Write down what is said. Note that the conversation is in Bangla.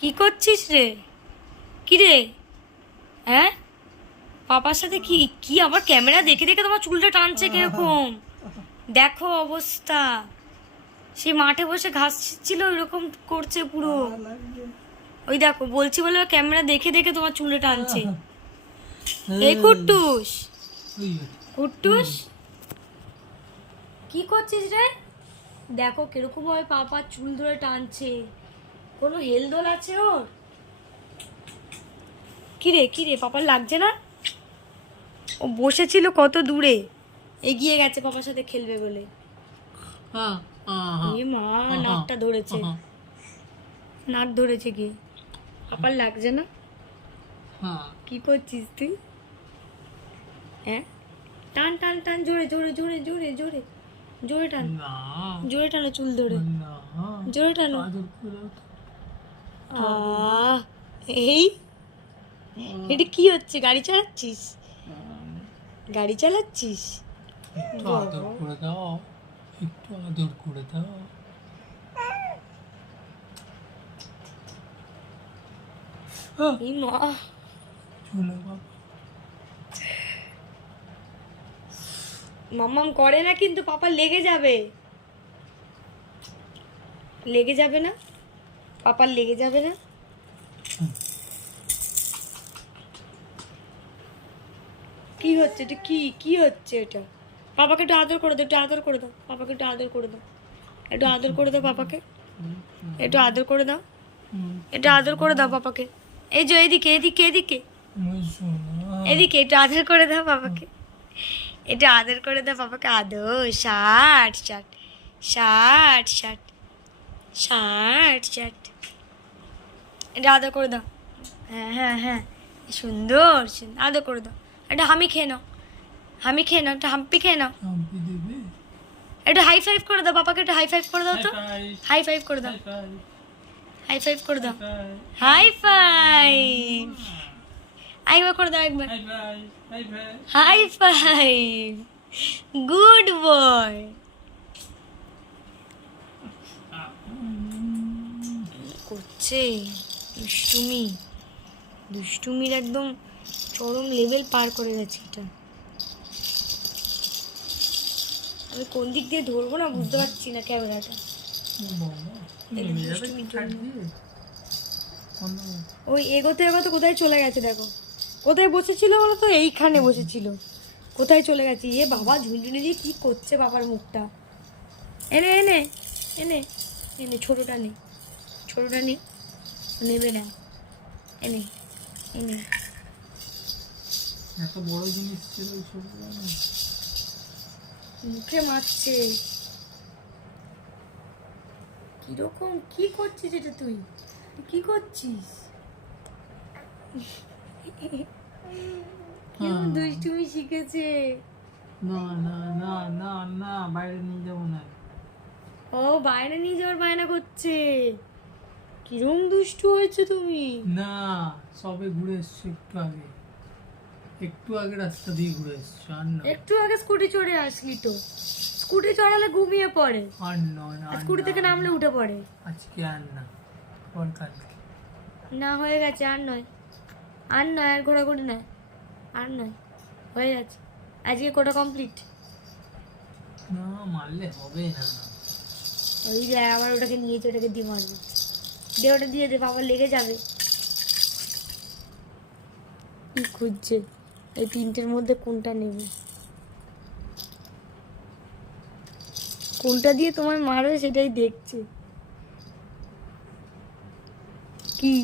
কি করছিস রে? কি রে হ্যাঁ? পাপার সাথে কি কি আবার ক্যামেরা দেখে দেখে তোমার চুলটা টানছে কীরকম? দেখো অবস্থা। সে মাঠে বসে ঘাস ছিল ওইরকম করছে পুরো। ওই দেখো, বলছি বলে ক্যামেরা দেখে দেখে তোমার চুলে টানছে। এই কুট্টুস। কুট্টুস? কি করছিস রে? দেখো কীরকম ভাবে পাপা চুল ধরে টানছে। কোনো হেলদোল আছে ওর? কিরে কিরে পাপার লাগছে না? ও বসেছিল কত দূরে? এগিয়ে গেছে পাপার সাথে খেলবে বলে। এ মা নাকটা ধরেছে। নাক ধরেছে কি? পাপার লাগছে না? কি করছিস তুই? হ্যাঁ? টান টান টান জোরে জোরে জোরে জোরে জোরে। জোরে টান। জোরে টানো চুল ধরে। জোরে টানো। এই? এটা কি হচ্ছে? গাড়ি চালাচ্ছিস? গাড়ি চালাচ্ছিস? একটু আদর করে দাও। একটু আদর করে দাও। এই মা। চলে মাম্মাম করে না কিন্তু পাপা লেগে যাবে। লেগে যাবে না? পাপার লেগে যাবে না? কি হচ্ছে এটা? কি কি হচ্ছে এটা? পাপাকে একটু আদর করে দাও, একটু আদর করে দাও। পাপাকে একটু আদর করে দাও। একটু আদর করে দাও পাপাকে। একটু আদর করে দাও। একটু আদর করে দাও পাপাকে। এই যে এদিকে এদিকে এদিকে। এদিকে, একটু আদর করে দাও পাপাকে। একটু আদর করে দাও পাপাকে। আদর ষাট ষাট ষাট ষাট ষাট ষাট এটা আদর করে দাও। হ্যাঁ হ্যাঁ হ্যাঁ। সুন্দর আদর করে দাও। একটা হামি খেয়ে নাও। হামি খেয়ে নাও একটা হাম্পি খেয়ে নাও। একটু হাই ফাইভ করে দাও বাবাকে একটু হাই ফাইভ করে দাও তো। হাই ফাইভ করে দাও। হাই ফাইভ করে দাও। হাই ফাইভ একবার করে দাও একবার হাই ফাইভ গুড বয় করছে। দুষ্টুমি। দুষ্টুমির একদম চরম লেভেল পার করে গেছে এটা। আমি কোন দিক দিয়ে ধরবো না বুঝতে পারছি না ক্যামেরাটা। ওই এগোতে এগোতে কোথায় চলে গেছে দেখো। কোথায় বসেছিল বলো তো? এইখানে বসেছিল। কোথায় চলে গেছে? এ বাবা ঝুনঝুনি দিয়ে কি করছে বাবার মুখটা? এনে এনে এনে এনে ছোটোটা নেই ছোটোটা নে। নেবে না। এনে এনে। এত বড় জিনিস ছিল মুখে মারছে। কীরকম কি করছিস এটা তুই? কি করছিস? দুষ্টুমি শিখেছে? না না না না না বাইরে নিয়ে যাব না। ও বাইরে নিয়ে যাওয়ার বায়না করছে। কিরম দুষ্টু হয়েছে তুমি? না সবে ঘুরে এসছো একটু আগে। একটু আগে রাস্তা দিয়ে ঘুরে এসছো আর নয়। একটু আগে স্কুটি চড়ে আসলি তো। স্কুটি চড়ালে ঘুমিয়ে পড়ে। আর নয় না স্কুটি থেকে নামলে উঠে পড়ে। আজকে আর না পর কালকে। না হয়ে গেছে আর নয়। আর নয় আর ঘোরাঘুরি নয়। আর নয় হয়ে গেছে। আজকে কোটা কমপ্লিট না মারলে হবে না। ওই যে আবার ওটাকে নিয়েছে ওটাকে দিয়ে মারবে দে দিয়ে দে, বাবা লেগে যাবে। কি খুঁজছে? এই তিনটের মধ্যে কোনটা নেবে? কোনটা দিয়ে তোমায় মারবে সেটাই দেখছে। কি?